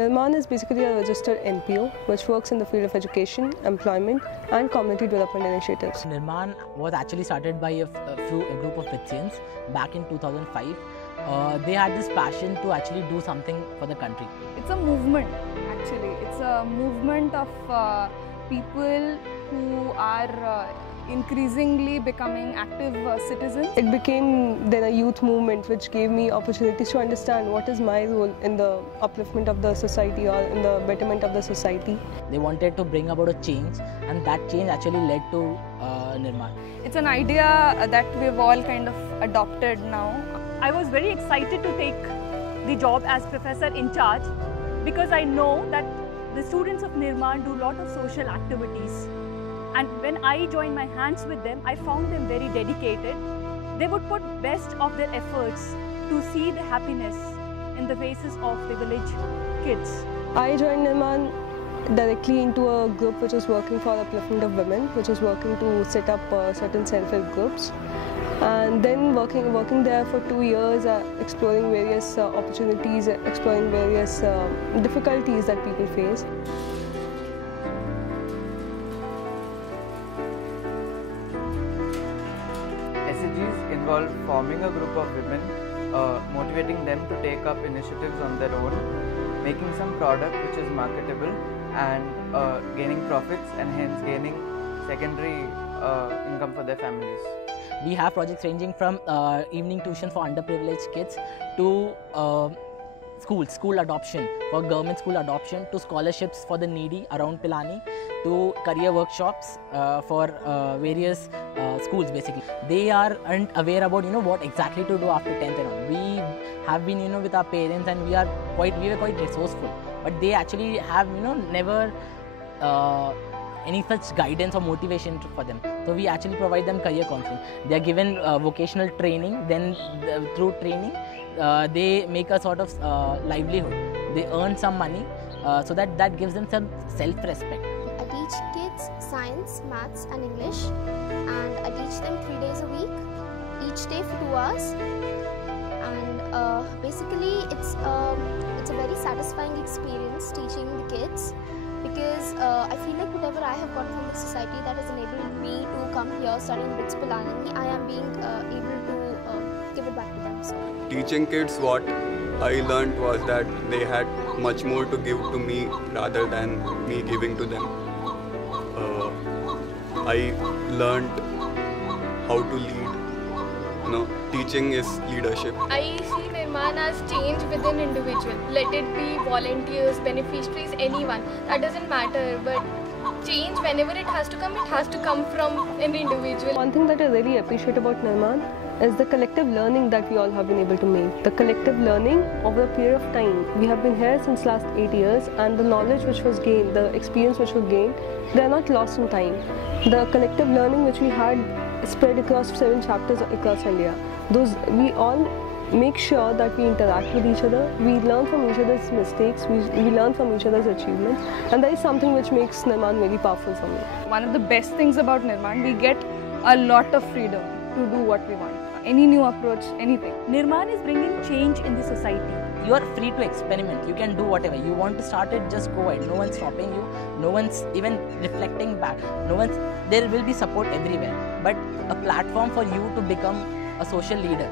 Nirmaan is basically a registered NPO which works in the field of education, employment and community development initiatives. Nirmaan was actually started by a group of Vitsians back in 2005. They had this passion to actually do something for the country. It's a movement actually. It's a movement of people who are increasingly becoming active citizens. It became then a youth movement which gave me opportunities to understand what is my role in the upliftment of the society or in the betterment of the society. They wanted to bring about a change, and that change actually led to Nirmaan. It's an idea that we've all kind of adopted now. I was very excited to take the job as professor in charge because I know that the students of Nirmaan do a lot of social activities. And when I joined my hands with them, I found them very dedicated. They would put best of their efforts to see the happiness in the faces of the village kids. I joined Nirmaan directly into a group which is working for upliftment of women, which is working to set up certain self-help groups. And then working there for 2 years, exploring various opportunities, exploring various difficulties that people face. SCGs involve forming a group of women, motivating them to take up initiatives on their own, making some product which is marketable and gaining profits and hence gaining secondary income for their families. We have projects ranging from evening tuition for underprivileged kids to school adoption, for government school adoption, to scholarships for the needy around Pilani, to career workshops for various schools basically. They aren't aware about what exactly to do after 10th and on. We have been with our parents and we were quite resourceful, but they actually have never any such guidance or motivation for them. So we actually provide them career counseling. They are given vocational training, then through training they make a sort of livelihood. They earn some money so that gives them some self-respect. I teach kids science, maths and English, and I teach them 3 days a week, each day for 2 hours. And basically it's a very satisfying experience teaching the kids, because I feel like whatever I have gotten from the society that has enabled me to come here studying with Pilani, I am being able to give it back to them. So. Teaching kids, what I learned was that they had much more to give to me rather than me giving to them. I learned how to lead. Teaching is leadership. I see Nirmaan as change within individual. Let it be volunteers, beneficiaries, anyone. That doesn't matter, but change, whenever it has to come from an individual. One thing that I really appreciate about Nirmaan is the collective learning that we all have been able to make. The collective learning over a period of time. We have been here since last 8 years, and the knowledge which was gained, the experience which was gained, they are not lost in time. The collective learning which we had spread across 7 chapters across India. We all make sure that we interact with each other, we learn from each other's mistakes, we learn from each other's achievements, and that is something which makes Nirmaan very powerful for me. One of the best things about Nirmaan, we get a lot of freedom to do what we want. Any new approach, anything. Nirmaan is bringing change in the society. You are free to experiment. You can do whatever. You want to start it, just go ahead. No one's stopping you. No one's even reflecting back. There will be support everywhere. But a platform for you to become a social leader.